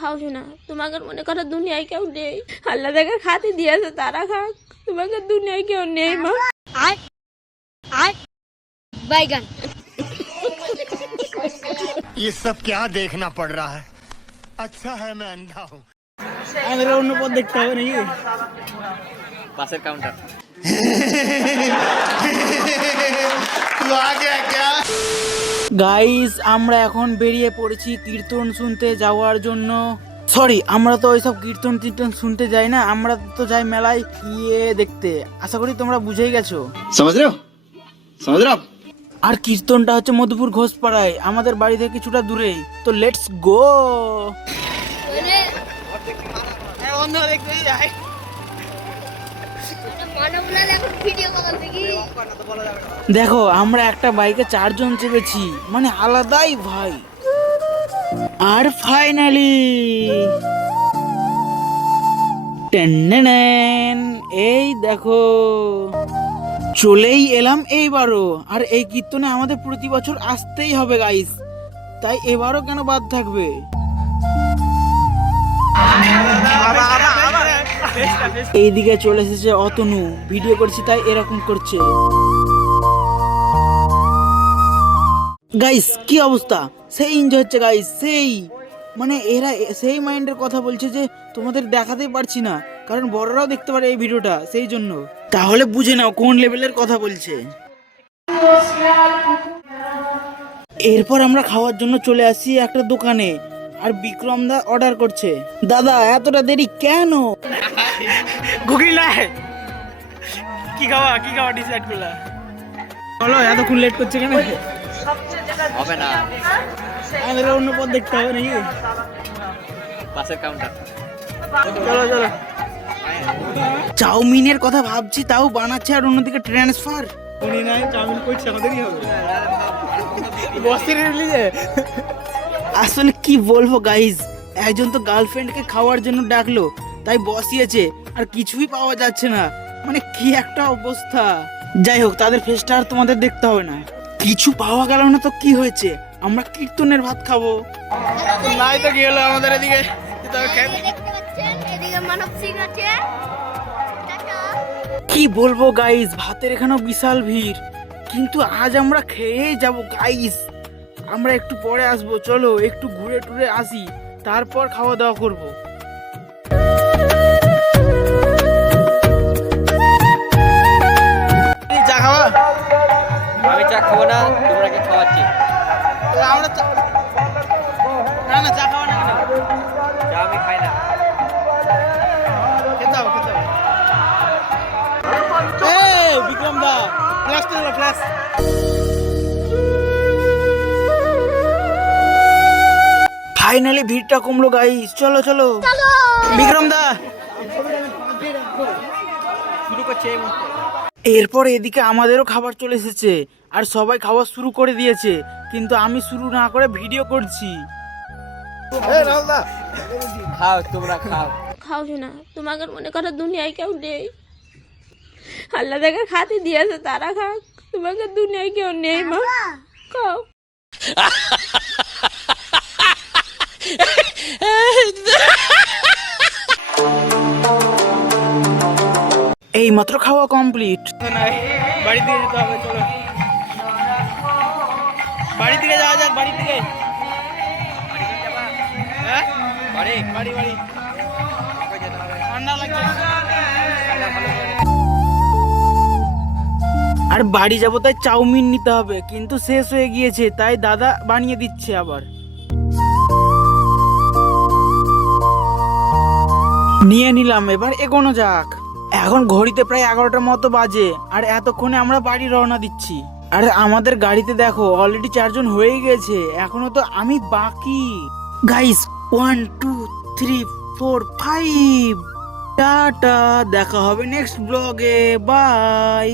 খাও শোনা তোমাকে মনে করো দুনিয়ায় কেউ নেই আল্লাহ দেখে খাতে দিয়েছে তারা খাক তোমাকে দুনিয়ায় কেউ নেই মা আর আর বাইগান ये सब क्या देखना पड़ रहा है अच्छा है मैं अंधा हूँ আমাদের অন্য পথ দেখতে হবে নাকি পাশের কাউন্টার तू आ गया क्या গাইজ আমরা এখন বেরিয়ে পড়েছি কীর্তন শুনতে যাওয়ার জন্য। সরি আমরা তো ওইসব কীর্তন টীর্তন শুনতে যাই না আমরা তো যাই মেলায় গিয়ে দেখতে। আশা করি তোমরা বুঝেই গেছো। আর কীর্তনটা হচ্ছে মধুপুর ঘোষপাড়ায় আমাদের বাড়ি থেকে কিছুটা দূরেই। তো লেটস গো হ্যাঁ, দেখতে যাই। ভিডিও দেখি, আমরা একটা বাইকে চারজন চেপেছি। মানে আলাদাই ভাই। আর ফাইনালি এই দেখো, চলেই এলাম এইবারও। আর এই কীর্তনে আমাদের প্রতি বছর আসতেই হবে গাইস তাই এবারও কেন বাদ থাকবে? এইদিকে চলে এসেছে অতনু। ভিডিও করছি তাই এরকম করছে। গাইস কি অবস্থা? সেই এনজয় হচ্ছে গাইস সেই। মানে এরা সেই মাইন্ডের কথা বলছে যে, তোমাদের দেখাতেই পারছি না। কারণ বড়রাও দেখতে পারে এই ভিডিওটা, সেই জন্য। তাহলে বুঝে নাও কোন লেভেলের কথা বলছে। এরপর আমরা খাওয়ার জন্য চলে আসি একটা দোকানে। আর বিক্রম দা অর্ডার করছে। দাদা এতটা দেরি কেন? গুগলি নাই কি খাওয়া কি খাওয়া ডিসাইড করলা? বলো এতক্ষণ লেট করছে কেন? হবে না। আমাদের অন্য পথ দেখতে হবে নাকি? পাশের কাউন্টার চলো চলো। চাউমিনের কথা ভাবছি তাও বানাচ্ছে আর অন্যদিকে ট্রান্সফার উনি নাই চাউমিন করছে আমাদেরই হবে। বসের রিলিজে আসলে কি বলব গাইজ একজন তো গার্লফ্রেন্ডকে খাওয়ার জন্য ডাকলো তাই বসিয়েছে আর কিছুই পাওয়া যাচ্ছে না। মানে কি একটা অবস্থা। যাই হোক তাদের ফেসটা আর তোমাদের দেখতে হবে না। কিছু পাওয়া গেল না তো কি হয়েছে? আমরা কীর্তনের ভাত খাব। নাই তো কি হলো আমাদের এদিকে? দেখতে পাচ্ছেন? এদিকে মানব সিং আছে। টাটা। কি বলব গাইস ভাতের এখানেও বিশাল ভিড়। কিন্তু আজ আমরা খেয়েই যাব গাইস আমরা একটু পরে আসব চলো একটু ঘুরে টুরে আসি তারপর খাওয়া দাওয়া করব। চা খাওয়া আমি চা খাব না তোমরা কি খাওয়াচ্ছি? আমরা না না চা খাওয়া না চা আমি খাই না। খেতে হবে খেতে হবে। বিক্রম দা ফ্ল্যাশ তো ফাইনালি ভিড়টা কমলো গাইস চলো চলো। বিক্রম দা। এরপর এদিকে আমাদেরও খাবার চলে এসেছে আর সবাই খাওয়া শুরু করে দিয়েছে। কিন্তু আমি শুরু না করে ভিডিও করছি। খাও তোমরা খাও। খাও শোনা তোমাকে মনে করো দুনিয়ায় কেউ নেই। আল্লাহ দেখে খাতে দিয়েছে তারা খাক। তোমাকে দুনিয়ায় কেউ নেই মা। খাও। এই মাত্র খাওয়া কমপ্লিট দিকে যেতে হবে চলো। দিকে যাওয়া যাক বাড়ি দিকে হ্যাঁ? বাড়ি বাড়ি বাড়ি। ঠান্ডা লাগছে। আর বাড়ি যাব তাই চাউমিন নিতে হবে কিন্তু শেষ হয়ে গিয়েছে তাই দাদা বানিয়ে দিচ্ছে আবার। নিয়ে নিলাম, এবার এগোনো যাক। এখন ঘড়িতে প্রায় এগারোটার মতো বাজে, আর এতক্ষণে আমরা বাড়ি রওনা দিচ্ছি। আর, আমাদের গাড়িতে দেখো অলরেডি চারজন হয়ে গেছে, এখনও তো আমি বাকি। Guys one two three four five tata, দেখা হবে নেক্সট ব্লগে বাই